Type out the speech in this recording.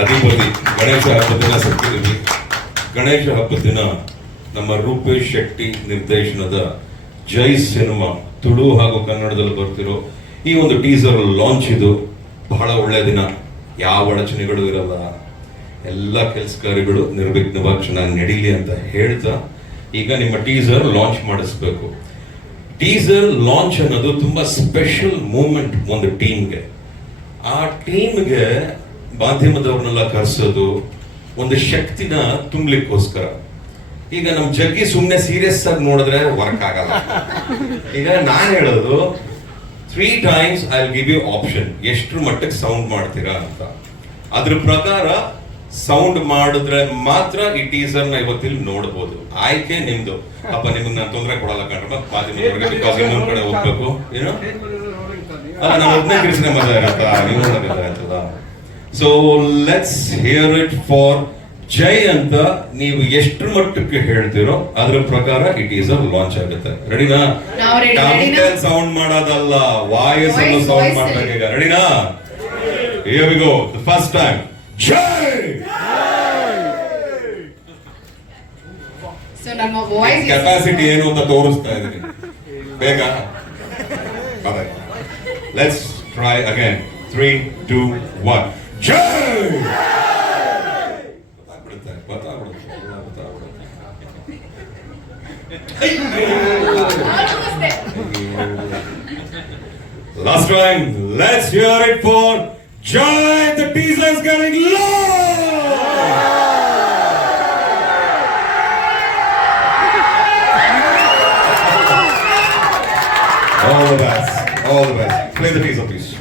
ಅಧಿಪತಿ ಗಣೇಶ ಹಬ್ಬದ ದಿನ ಸಿಗ್ತಿದ್ದೀವಿ ಗಣೇಶ ಹಬ್ಬದ ದಿನ ನಮ್ಮ ರೂಪೇಶ್ ಶೆಟ್ಟಿ ನಿರ್ದೇಶನದ ಜೈ ಸಿನಿಮಾ, ತುಳು ಹಾಗೂ ಕನ್ನಡದಲ್ಲಿ ಬರ್ತಿರೋ ಈ ಒಂದು ಟೀಸರ್ ಲಾಂಚ್ ಇದು. ಬಹಳ ಒಳ್ಳೆಯ ದಿನ. ಯಾವ ಅಡಚಣೆಗಳು ಇರಲ್ಲ. ಎಲ್ಲ ಕೆಲಸ ಕಾರ್ಯಗಳು ನಿರ್ವಿಘ್ನವಾಗಿ ಚೆನ್ನಾಗಿ ನಡೀಲಿ ಅಂತ ಹೇಳ್ತಾ ಈಗ ನಿಮ್ಮ ಟೀಸರ್ ಲಾಂಚ್ ಮಾಡಿಸ್ಬೇಕು. ಟೀಸರ್ ಲಾಂಚ್ ಅನ್ನೋದು ತುಂಬಾ ಸ್ಪೆಷಲ್ ಮೂಮೆಂಟ್ ಒಂದು ಟೀಮ್ಗೆ. ಆ ಟೀಮ್ಗೆ ಮಾಧ್ಯಮದವ್ರನ್ನೆಲ್ಲ ಕರೆಸೋದು ಒಂದು ಶಕ್ತಿನ ತುಂಬಲಿಕ್ಕೋಸ್ಕರ. ಈಗ ನಮ್ ಜಗ್ಗಿ ಸುಮ್ಮನೆ ಸೀರಿಯಸ್ ಆಗಿ ನೋಡಿದ್ರೆ ವರ್ಕ್ ಆಗಲ್ಲ. ಈಗ ನಾನ್ ಹೇಳೋದು three times I give you option ಎಷ್ಟು ಮಟ್ಟಕ್ಕೆ ಸೌಂಡ್ ಮಾಡ್ತೀರಾ ಅಂತ. ಅದ್ರ ಪ್ರಕಾರ ಸೌಂಡ್ ಮಾಡಿದ್ರೆ ಮಾತ್ರ ಈ ಟೀಸರ್ನ ಇವತ್ತಿಲ್ಲಿ ನೋಡ್ಬೋದು. ಆಯ್ಕೆ ನಿಮ್ದು. ಅಪ್ಪ, ನಿಮ್ಗೆ ನಾನು ತೊಂದರೆ ಕೊಡಲ್ಲ ಕಣ್ರಪ್ಪ ಬಿಕಾಸ್ ಕಡೆ ಹೋಗ್ಬೇಕು. ಏನು? ಅಲ್ಲ, ನಾನು ಒಬ್ಬನೇ ಮಜಾ ಇರತ್ತಾ? ನೀವು ನೋಡೋದಿಲ್ಲ so let's hear it for ಜೈ ಅಂತ ನೀವು ಎಷ್ಟು ಮಟ್ಟಕ್ಕೆ ಹೇಳ್ತೀರೋ ಅದ್ರ ಪ್ರಕಾರ ಇಟ್ ಈಸ್ ಅ ಲಾಂಚ್ ಆಗುತ್ತೆ. ರೆಡಿನಾ? ಸೌಂಡ್ ಮಾಡೋದಲ್ಲ ವಾಯಸ್ ಅನ್ನು ಸೌಂಡ್ voice ಈಗ ರೆಡಿನಾ ಸೊ ನಮ್ಮ ವಾಯ್ಸ್ ಕೆಪಾಸಿಟಿ ಏನು ಅಂತ ತೋರಿಸ್ತಾ ಇದ್ದೀನಿ. ಬೇಗ let's try again three two one ಜೈ ಗೊತ್ತಾಗ್ಬಿಡುತ್ತೆ ಗೊತ್ತಾಗ್ಬಿಡುತ್ತೆ ಗೊತ್ತಾಗ್ಬಿಡುತ್ತೆ Last time, let's hear it for Jai. The teaser is getting low. All the best. All the best. Play the teaser, please.